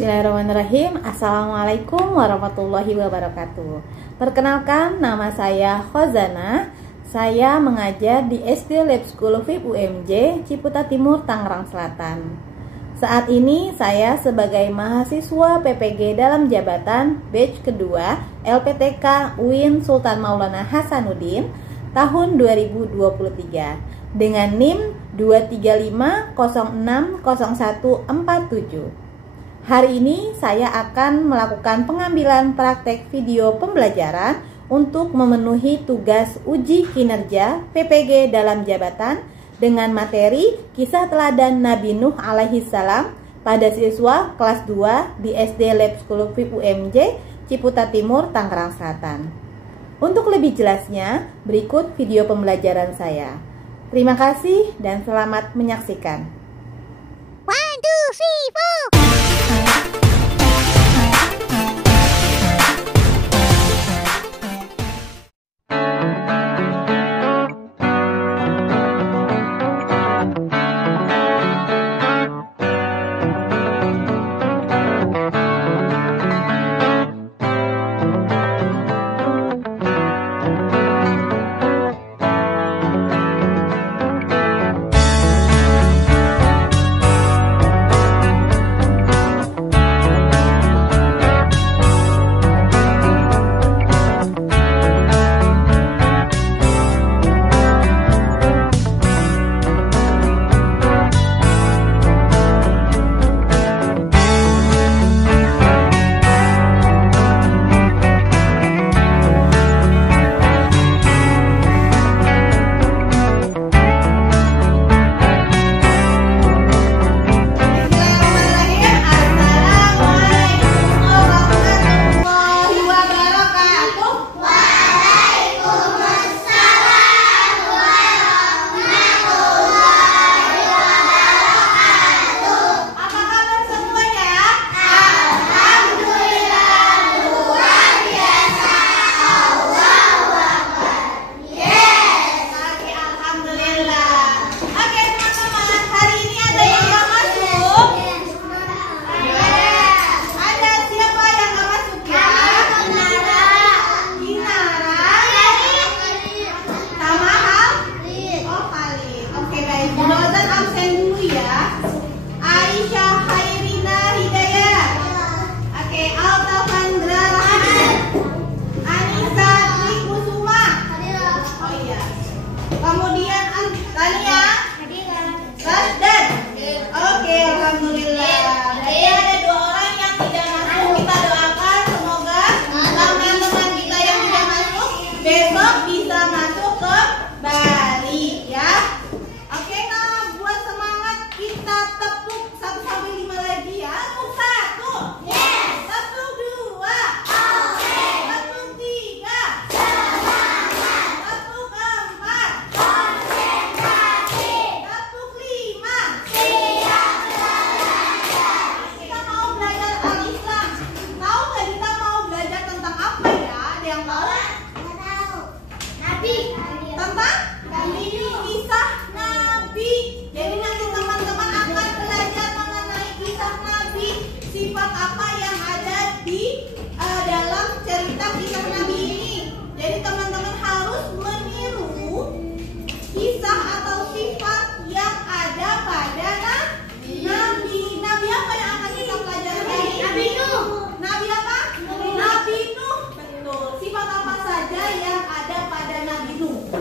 Bismillahirrahmanirrahim. Assalamualaikum warahmatullahi wabarakatuh. Perkenalkan, nama saya Khozana. Saya mengajar di SD Lab School VIP UMJ, Ciputat Timur, Tangerang Selatan. Saat ini saya sebagai mahasiswa PPG dalam jabatan batch kedua LPTK UIN Sultan Maulana Hasanuddin tahun 2023 dengan NIM 235060147. Hari ini saya akan melakukan pengambilan praktek video pembelajaran untuk memenuhi tugas uji kinerja PPG dalam jabatan dengan materi kisah teladan Nabi Nuh alaihi salam pada siswa kelas 2 di SD Lab School VIP UMJ Ciputat Timur, Tangerang Selatan. Untuk lebih jelasnya, berikut video pembelajaran saya. Terima kasih dan selamat menyaksikan. 1, 2, 3, 4.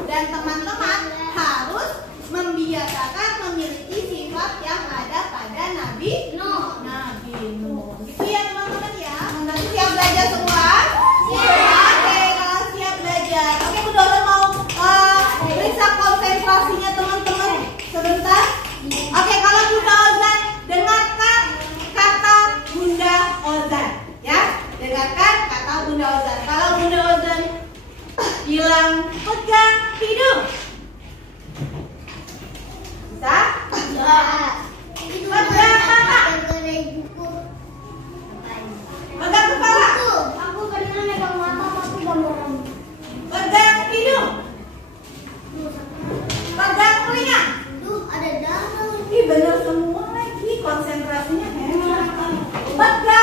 Dan teman-teman harus membiasakan memiliki sifat yang ada pada Nabi Nuh. Gitu ya teman-teman ya. Nanti siap belajar semua? Siap. Oke, kalau siap belajar. Oke, Bu Dola mau periksa konsentrasinya teman-teman sebentar. Oke, kalau Bunda Ozan dengarkan kata Bunda Ozan, ya. Dengarkan kata Bunda Ozan. Kalau Bunda Ozan bilang pegang hidung. Bisa? Pegang mata. Pegang kepala. Aku pernah megang mata, aku gambar. Pegang hidung. Pegang telinga. Ada danau. Ih, bener semua lagi, konsentrasinya hebat. Pegang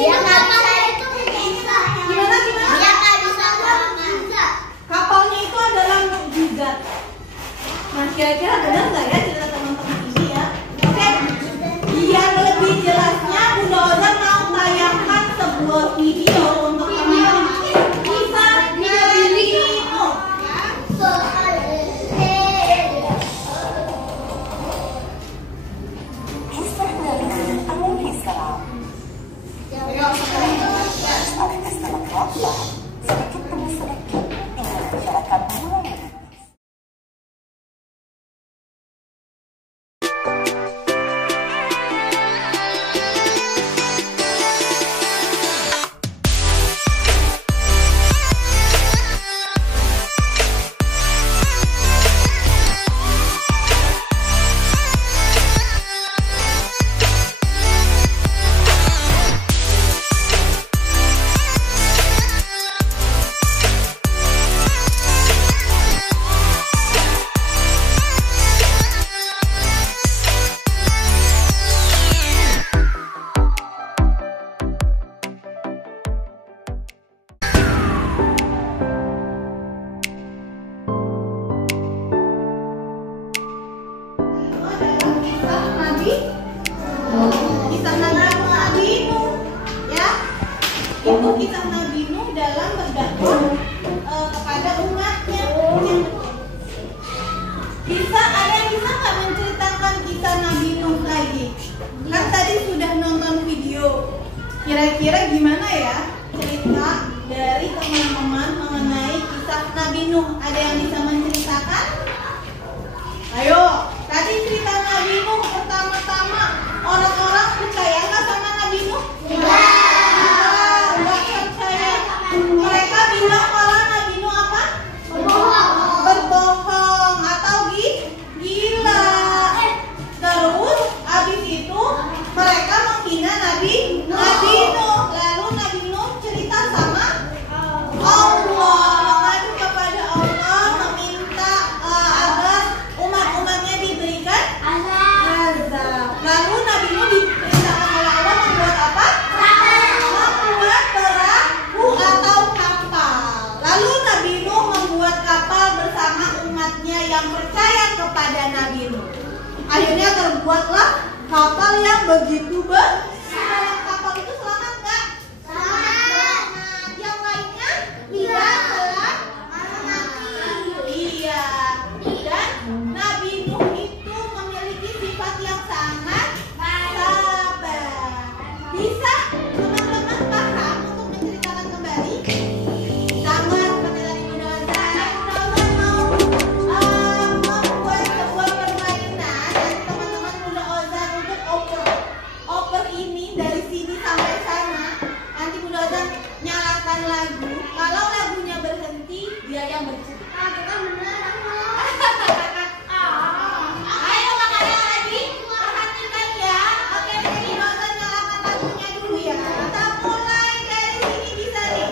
Dia kapalnya itu Gimana? Dia nggak bisa. Kapalnya itu adalah mukjizat. Nah, kira-kira benar nggak ya cerita teman-teman ini ya? Oke, biar lebih jelasnya Bunda Oza mau tayangkan sebuah video untuk teman-teman. Kisah Nabi Nuh. Kisah Nabi Nuh alaihissalam. Oleh keselamatan Allah, sedikit demi sedikit dengan masyarakat mulai. Kisah Nabi Nuh, ya. Itu kisah Nabi Nuh dalam berdakwah kepada umatnya. Ada yang bisa nggak menceritakan kisah Nabi Nuh lagi? Kan tadi sudah nonton video. Kira-kira gimana ya cerita dari teman-teman mengenai kisah Nabi Nuh? Ada yang bisa menceritakan? Ayo, tadi cerita Nabi Nuh pertama-tama orang-orang percaya nggak sama Nabi Nuh? Nggak percaya. Mereka bilang kalau Nabi Nuh apa? Berbohong atau gila. Terus habis itu mereka menghina Nabi Nuh. Lalu Nabi Nuh cerita sama Allah, mengadu kepada Allah, meminta agar umat-umatnya diberikan azab. Lalu Nabi Nuh diperintahkan oleh Allah membuat apa? Membuat perahu atau kapal. Lalu Nabi Nuh membuat kapal bersama umatnya yang percaya kepada Nabi Nuh. Akhirnya terbuatlah kapal yang begitu besar. Kapal itu selamat nggak? Selamat. Yang lainnya tidak selamat. Iya. Dan Nabi Nuh itu memiliki sifat yang sangat sabar. Bisa teman-teman paham untuk menceritakan kembali? Sama seperti tadi Bunda Oza. Bunda Oza mau membuat sebuah permainan. Nanti teman-teman Bunda Oza untuk oper ini dari sini sampai sana. Nanti Bunda Oza nyalakan lagu. Kalau lagunya berhenti, dia yang bercerita. Ayo makanya lagi perhatikan ya. Oke, jadi Bunda Oza nyalakan lagunya dulu ya. Kita mulai dari sini bisa nih.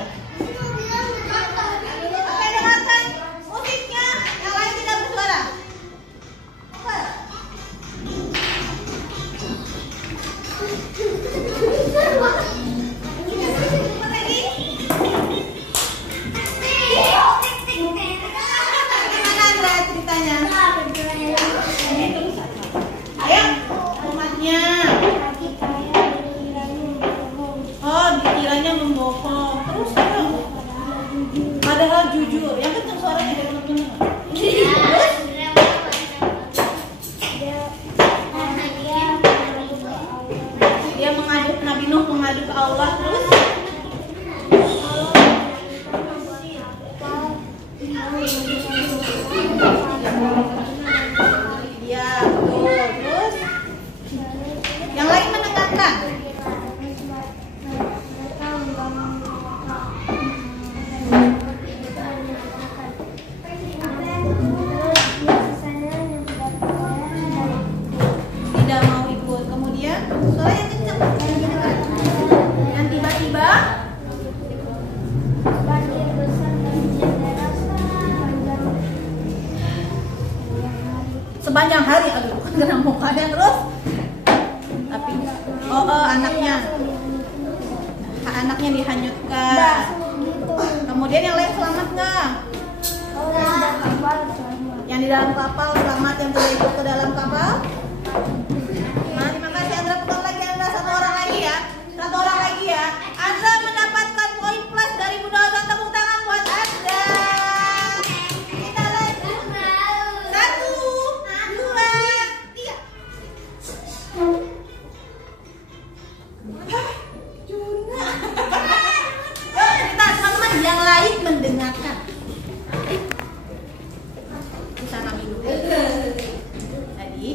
Oke, dengarkan musiknya. Yang lain tidak bersuara. Oke. Gimana Andra ceritanya? Ayo, umatnya. Oh, dikiranya membohong. Terus ayo. Padahal jujur. Yang kenceng suaranya dari teman-teman. Terus? Dia mengadu, Nabi Nuh mengadu ke Allah. Terus? Iya, betul. Terus? Yang lain mendengarkan. Tidak mau ikut. Kemudian suara yang kencang. Dan tiba-tiba sepanjang hari, aduh bukan kena mukanya terus, tapi anaknya anaknya dihanyutkan. Kemudian yang lain selamat nggak? Yang di dalam kapal selamat, yang sudah ikut ke dalam kapal. Nah, terima kasih Andra. Putar lagi Andra, satu orang lagi ya. Satu orang lagi ya. Andra mendapatkan poin plus dari Bunda Ozan. Tepuk tangan buat Andra. Kita lanjut. 1, 2, 3. Juna. Yuk kita teman-teman yang lain mendengarkan. Kita Nabi dulu. Tadi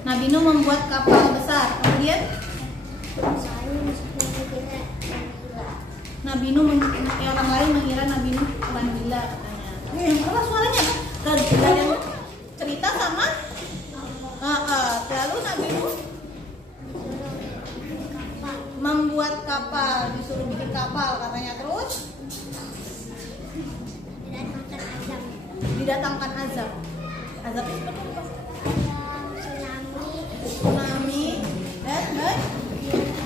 Nabi Nuh membuat kapal besar. Kemudian Nabi Nuh orang lain mengira Nabi Nuh orang gila katanya. Apa suaranya? Dari yang cerita sama lalu Nabi Nuh membuat kapal, disuruh bikin kapal katanya, terus didatangkan azab. Azab itu apa? Tsunami dan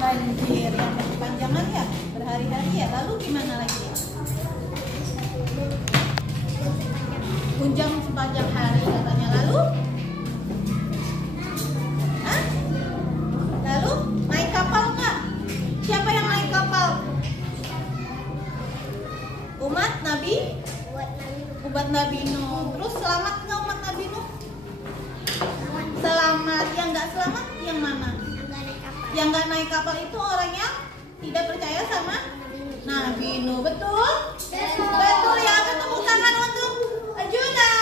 banjir yang berkepanjangan ya, berhari-hari ya. Lalu gimana lagi? Hujan sepanjang hari katanya. Lalu lalu naik kapal nggak? Siapa yang naik kapal? Umat Nabi Nuh. Terus selamat nggak umat Nabi Nuh? Selamat. Yang nggak selamat yang mana? Yang nggak naik kapal itu orang yang tidak percaya sama Nabi Nuh. Betul? Betul ya. Tepuk tangan untuk Juna.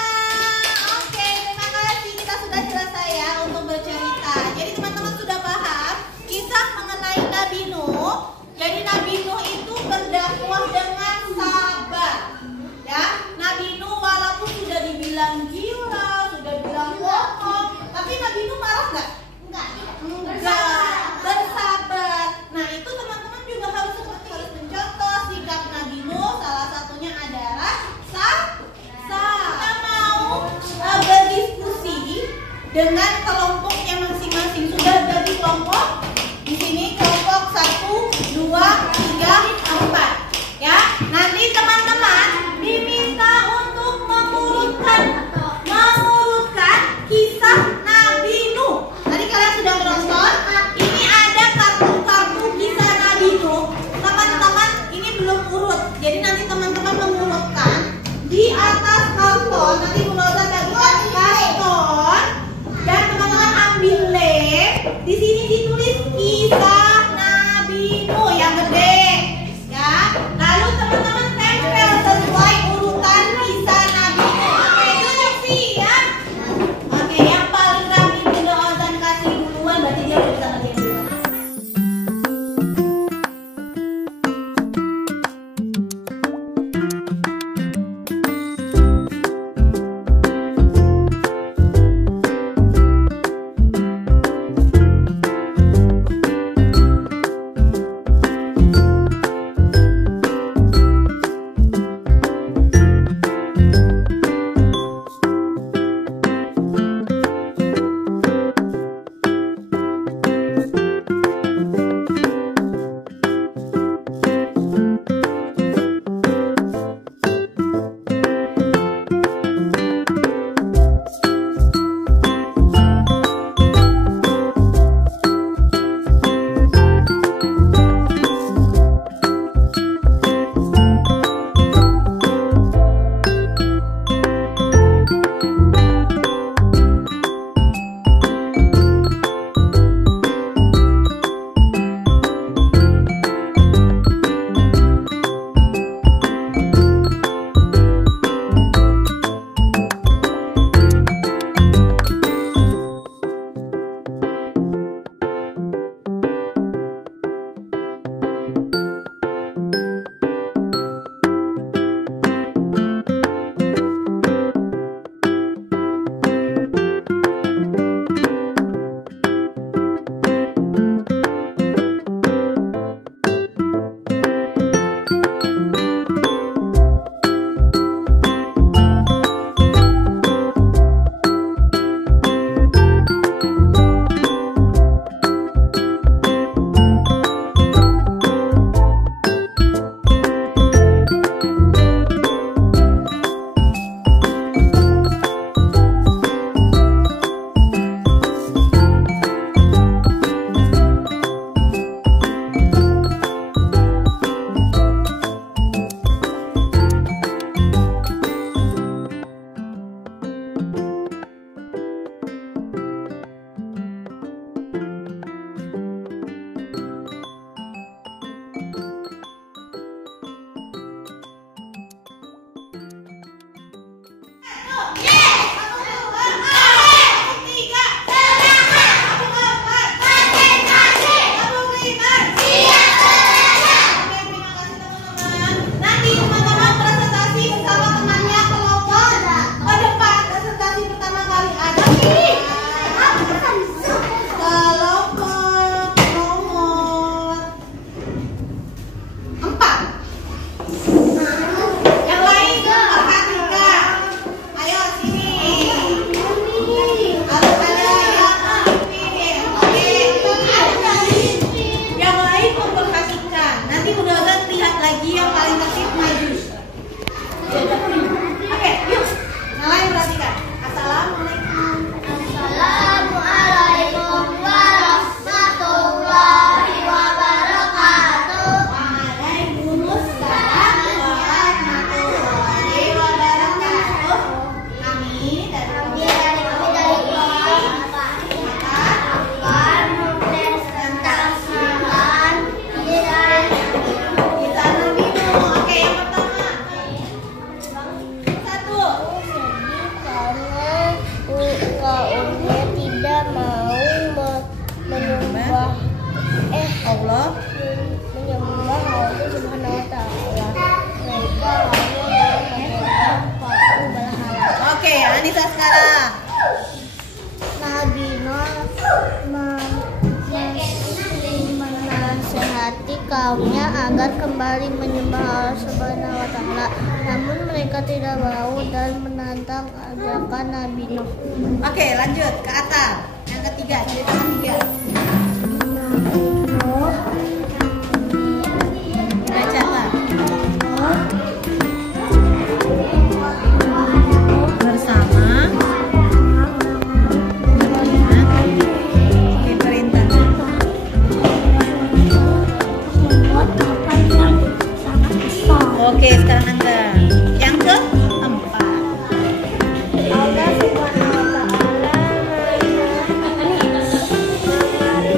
Oke, terima kasih. Kita sudah selesai ya untuk bercerita. Jadi teman-teman sudah paham kisah mengenai Nabi Nuh. Jadi Nabi Nuh itu berdakwah dengan sabar. Ya, Nabi Nuh walaupun sudah dibilang gila, sudah dibilang bohong, tapi Nabi Nuh marah nggak? Enggak. Bersabar. Nah, itu teman-teman juga harus mencontoh sikap Nabi Nuh. Salah satunya adalah kita mau berdiskusi dengan kelompoknya masing-masing. Sudah bagi kelompok. Di sini kelompok 1, 2, 3, 4. Ya, nanti teman-teman diminta untuk mengurutkan kisah Nabi Nuh. Tadi kalian sudah menonton. Ini ada kartu kisah Nabi Nuh. Teman-teman ini belum urut. Jadi nanti teman-teman mengurutkan di atas karton. Nanti Bunda Ozan bagikan karton dan teman-teman ambil lem. Di sini ditulis kisah Nabi Nuh yang gede. Ya. Lalu teman-teman tempel sesuai urutan kisah Nabi Nuh. Oke, duduk sih ya. Oke, yang paling rapi Bunda Ozan kasih duluan, berarti dia udah bisa ngerjain duluan. Anissa sekarang. Nabi Nuh menasehati kaumnya agar kembali menyembah Allah Subhanahu wa Ta'ala. Namun mereka tidak mau dan menantang ajakan Nabi Nuh. Oke, lanjut ke atas. Yang ketiga, cerita ketiga. Baca apa? Bersama diperintah. Oke, sekarang Anda. Yang keempat. Allah Subhanahu wa Ta'ala memerintah Nabi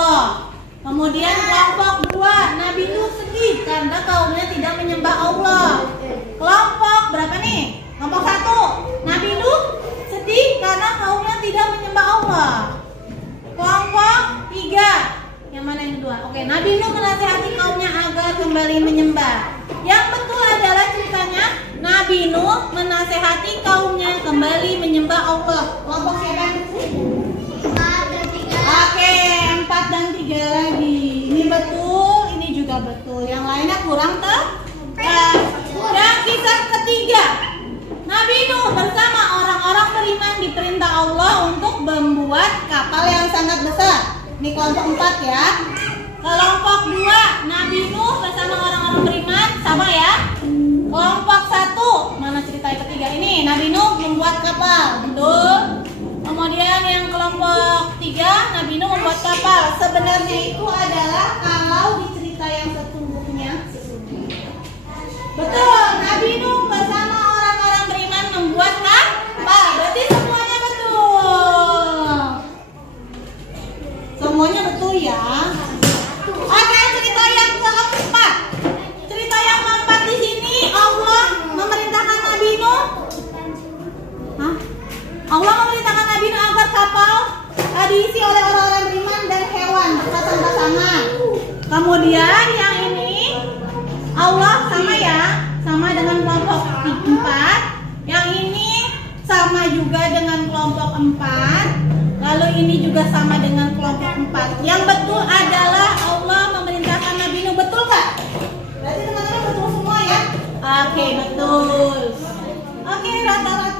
Allah. Kemudian kelompok 2, Nabi Nuh sedih karena kaumnya tidak menyembah Allah. Kelompok berapa nih? Kelompok 1, Nabi Nuh sedih karena kaumnya tidak menyembah Allah. Kelompok 3, yang mana yang kedua? Oke, Nabi Nuh menasihati kaumnya agar kembali menyembah. Yang betul adalah ceritanya Nabi Nuh menasihati kaumnya kembali menyembah Allah. Kelompok siapa yang betul? 4 dan 3. Oke, 4 dan 3 lagi. Ini betul, ini juga betul. Yang lainnya kurang tepat. Dan kisah ketiga, Nabi Nuh bersama orang-orang beriman diperintah Allah untuk membuat kapal yang sangat besar. Ini kelompok 4 ya. Kelompok 2, Nabi Nuh bersama orang-orang beriman, sama ya. Kelompok 1, mana cerita yang ketiga ini? Nabi Nuh membuat kapal, betul. Kemudian yang kelompok 3, Nabi Nuh membuat kapal. Sebenarnya itu adalah kalau di cerita yang sesungguhnya. Betul, Nabi Nuh bersama orang-orang beriman membuat kapal. Berarti semuanya betul. Semuanya betul ya. Oke, cerita yang keempat. Cerita yang keempat di sini Allah memerintahkan Nabi Nuh. Allah memerintahkan Nabi Nuh agar kapal diisi oleh orang-orang beriman dan hewan berpasang-pasangan. Kemudian yang ini Allah sama ya, sama dengan kelompok 4. Yang ini sama juga dengan kelompok 4. Lalu ini juga sama dengan kelompok 4. Yang betul adalah Allah memerintahkan Nabi Nuh, betul nggak? Berarti teman-teman betul semua ya? Oke, betul. Oke, rata-rata